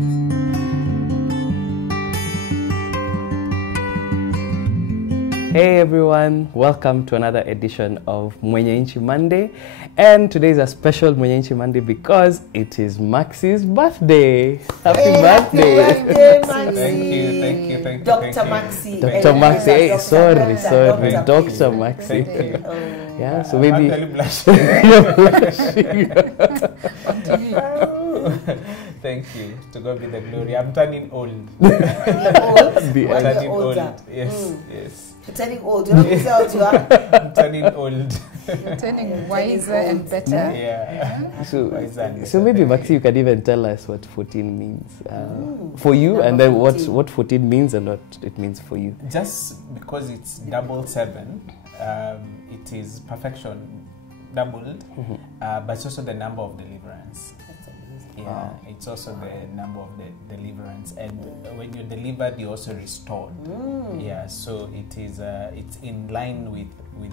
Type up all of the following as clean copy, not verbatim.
Hey everyone, welcome to another edition of Mwenye, Nchi Monday. And today is a special Mwenye, Nchi Monday because it is Maxi's birthday. Happy birthday! Happy birthday, Maxi. Thank you. Dr. Maxi. Dr. Maxi, hey, sorry, Dr. Maxi. Thank you. Yeah, so maybe I'm blushing. you're blushing. Thank you. To God be the glory. I'm turning old. You're old? You're turning older. old. Yes. You're turning old. You're not going to tell you are. I'm turning old. You're turning wiser and better. Yeah. So Wiser maybe and better. Maxi, you can even tell us what 14 means for you, and then what 14 means and what it means for you. Just because it's 777, it is perfection doubled, but it's also the number of deliverance. That's amazing. Yeah, Wow. it's also the number of the deliverance, and when you're delivered, you're also restored. Yeah, so it is. It's in line with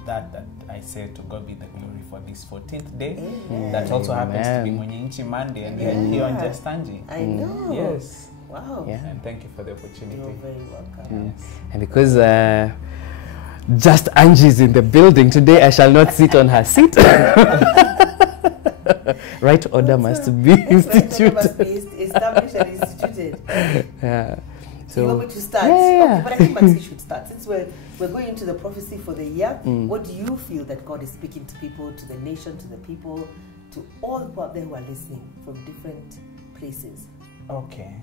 that I say to God be the glory for this 14th day. Amen. That also happens to be Amen. Mwenye Nchi Monday, and we are here on Just Angie. I know. Yes, Wow. Yeah. and thank you for the opportunity. You're very welcome. And because Just Angie's in the building today, I shall not sit on her seat. Right order must be instituted. Must be established and instituted. Yeah. So you want me to start? Yeah. Okay, but I think Maxi should start. Since we're going into the prophecy for the year, what do you feel that God is speaking to people, to the nation, to the people, to all who out there who are listening from different places? Okay.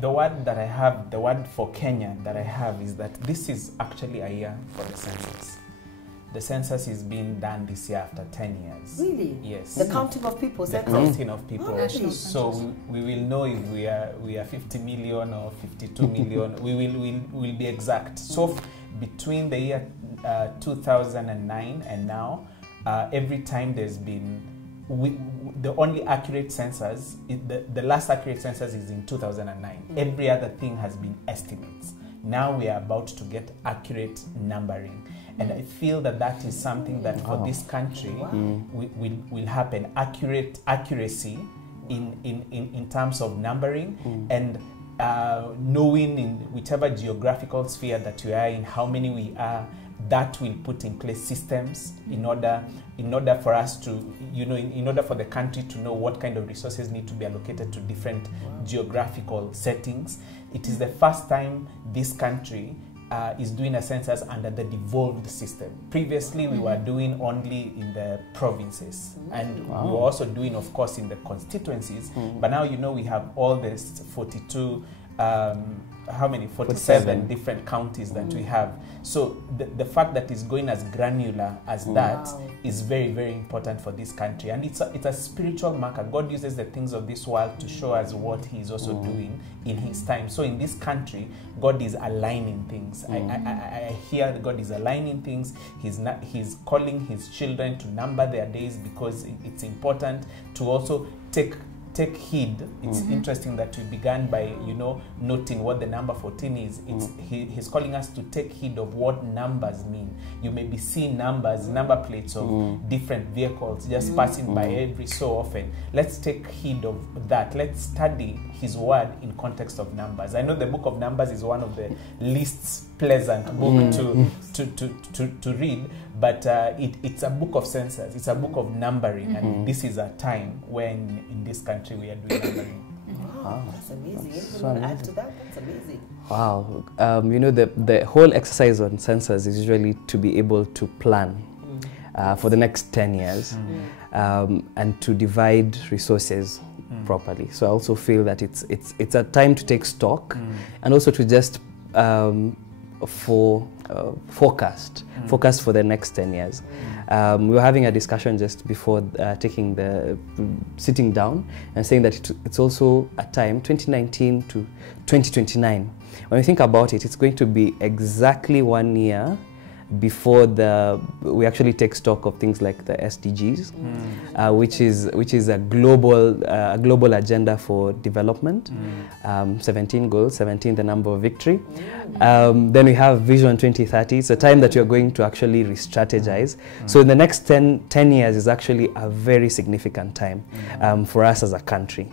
The word that I have, the word for Kenya that I have is that this is actually a year for the census. The census is being done this year after 10 years. Really? Yes. The counting of people, The census? counting of people. Really? So we will know if we are 50 million or 52 million. We'll be exact. So between the year 2009 and now, every time there's been the only accurate census, the last accurate census is in 2009. Every other thing has been estimates. Now we are about to get accurate numbering. And I feel that is something that for this country will happen. Accuracy in terms of numbering and knowing in whichever geographical sphere that we are in, how many we are, that will put in place systems in order for us to, in order for the country to know what kind of resources need to be allocated to different geographical settings. It is the first time this country is doing a census under the devolved system. Previously, we were doing only in the provinces, and we were also doing, of course, in the constituencies. But now, we have all these 42, 47 different counties that we have. So the fact that it's going as granular as that is very, very important for this country. And it's a spiritual marker. God uses the things of this world to show us what he is also doing in his time. So in this country, God is aligning things. I hear that God is aligning things. He's calling his children to number their days because it's important to also take heed. It's interesting that we began by noting what the number 14 is. He's calling us to take heed of what numbers mean. You may be seeing number plates of different vehicles just passing by every so often. Let's take heed of that. Let's study his word in context of numbers. I know the book of Numbers is one of the least pleasant book to read, but it's a book of census. It's a book of numbering, and this is a time when in this country we are doing numbering. Wow, that's amazing. Anything so you want to add amazing. to that? That's amazing. Wow. The whole exercise on census is usually to be able to plan for the next 10 years and to divide resources properly. So I also feel that it's a time to take stock and also to just forecast for the next 10 years. We were having a discussion just before sitting down and saying that it's also a time, 2019 to 2029. When you think about it, it's going to be exactly 1 year before we actually take stock of things like the SDGs, which is a global agenda for development. 17 goals, 17 the number of victory. Then we have Vision 2030. It's a time that you're going to actually re-strategize. So in the next 10 years is actually a very significant time for us as a country.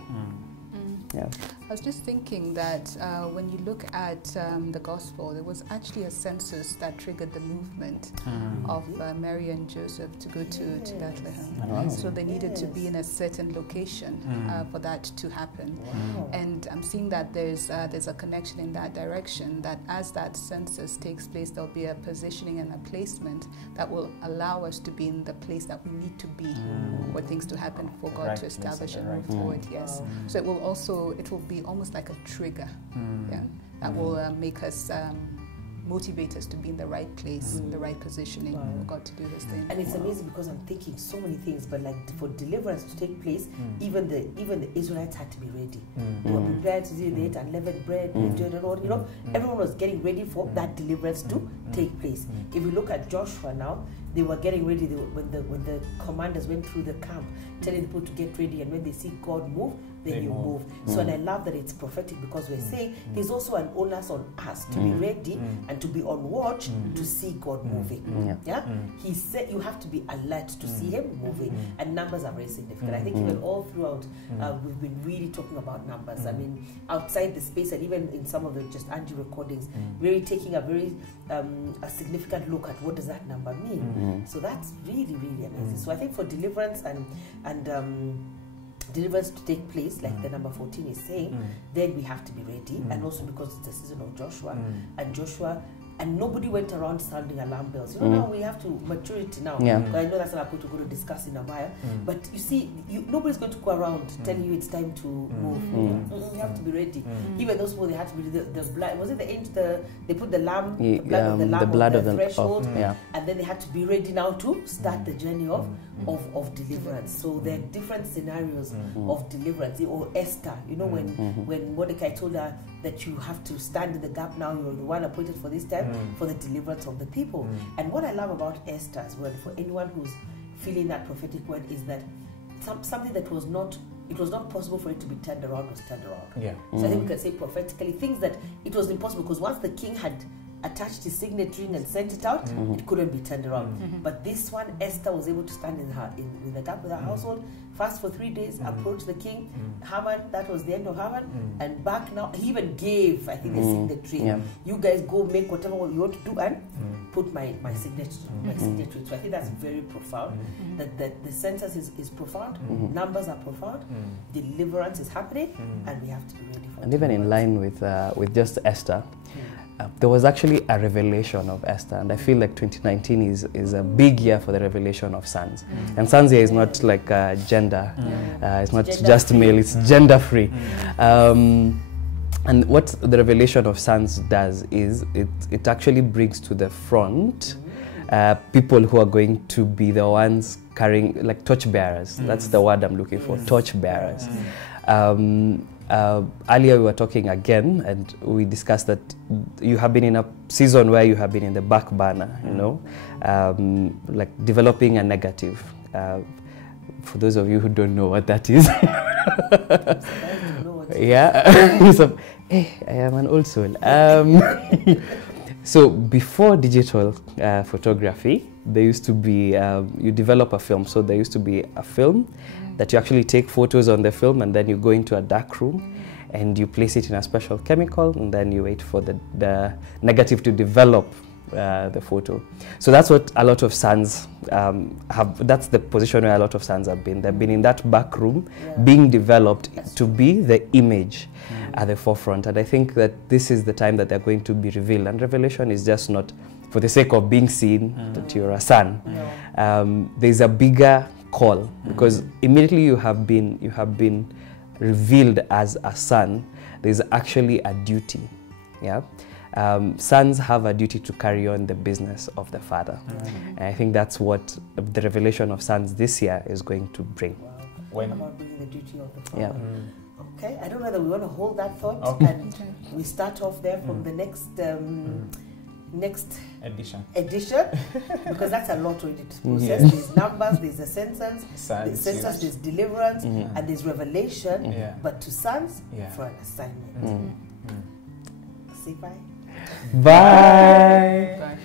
Yeah. I was just thinking that when you look at the gospel, there was actually a census that triggered the movement of Mary and Joseph to go to Bethlehem. Wow. So they needed to be in a certain location for that to happen. Wow. And I'm seeing that there's a connection in that direction, that as that census takes place, there'll be a positioning and a placement that will allow us to be in the place that we need to be for things to happen, for God to establish and move forward. Yes. So it will be almost like a trigger, that will make us motivate us to be in the right place, in the right positioning for God to do His thing. And it's amazing because I'm thinking so many things, but like for deliverance to take place, even the Israelites had to be ready. They were prepared to do. They ate unleavened bread. They did it all. You know, everyone was getting ready for that deliverance to take place. If we look at Joshua now, they were getting ready. When the commanders went through the camp, telling people to get ready, and when they see God move, then you move. So, and I love that it's prophetic, because we're saying there's also an onus on us to be ready and to be on watch to see God moving. He said you have to be alert to see Him moving, and numbers are very significant. I think even all throughout we've been really talking about numbers. I mean, outside the space, and even in some of the just Angie recordings, really taking a very a significant look at what does that number mean. So that's really, really amazing. So I think for deliverance and deliverance to take place, like the number 14 is saying, then we have to be ready. And also because it's the season of Joshua, and nobody went around sounding alarm bells. You know, now we have to maturity now. But I know that's what I'm going to discuss in a while. But you see, nobody's going to go around telling you it's time to move. You have to be ready. Even those people, they had to be the blood. Was it the angel? They put the lamb, the blood of the threshold, and then they had to be ready now to start the journey of deliverance. So there are different scenarios of deliverance. Or Esther, you know, when Mordecai told her that you have to stand in the gap now, you're the one appointed for this time for the deliverance of the people. And what I love about Esther as well, for anyone who's feeling that prophetic word, is that something that was not possible for it to be turned around was turned around. So I think we can say prophetically things that it was impossible, because once the king had attached his signet ring and sent it out, it couldn't be turned around. But this one, Esther was able to stand in the gap with her household, fast for 3 days, approach the king. Haman, that was the end of Haman, and back now, he even gave, I think, the signet ring. You guys go make whatever you want to do and put my signature to it. So I think that's very profound. That the census is profound, numbers are profound, deliverance is happening, and we have to be ready for it. And even in line with just Esther, there was actually a revelation of Esther, and I feel like 2019 is a big year for the revelation of sons. And sons here is not like gender, it's not just male, it's gender free. And what the revelation of sons does is it actually brings to the front people who are going to be the ones carrying, like torch bearers. That's the word I'm looking for, torch bearers. Earlier we were talking again, and we discussed that you have been in a season where you have been in the back burner, you know, like developing a negative. For those of you who don't know what that is, so, hey, I am an old soul. So before digital photography, there used to be, you develop a film. So there used to be a film that you actually take photos on the film, and then you go into a dark room and you place it in a special chemical, and then you wait for the negative to develop the photo. So that's what a lot of sons have, that's the position where a lot of sons have been. They've been in that back room being developed to be the image at the forefront. And I think that this is the time that they're going to be revealed. And revelation is just not for the sake of being seen that you're a son. There's a bigger call, because immediately you have been revealed as a son, there's actually a duty. Sons have a duty to carry on the business of the father. And I think that's what the revelation of sons this year is going to bring. About bringing the duty of the father. Okay, I don't know whether we want to hold that thought and we start off there from the next edition because that's a lot to it. Process. There's numbers, there's a census, there's deliverance, and there's revelation. But to sons, for an assignment. Say bye. Bye.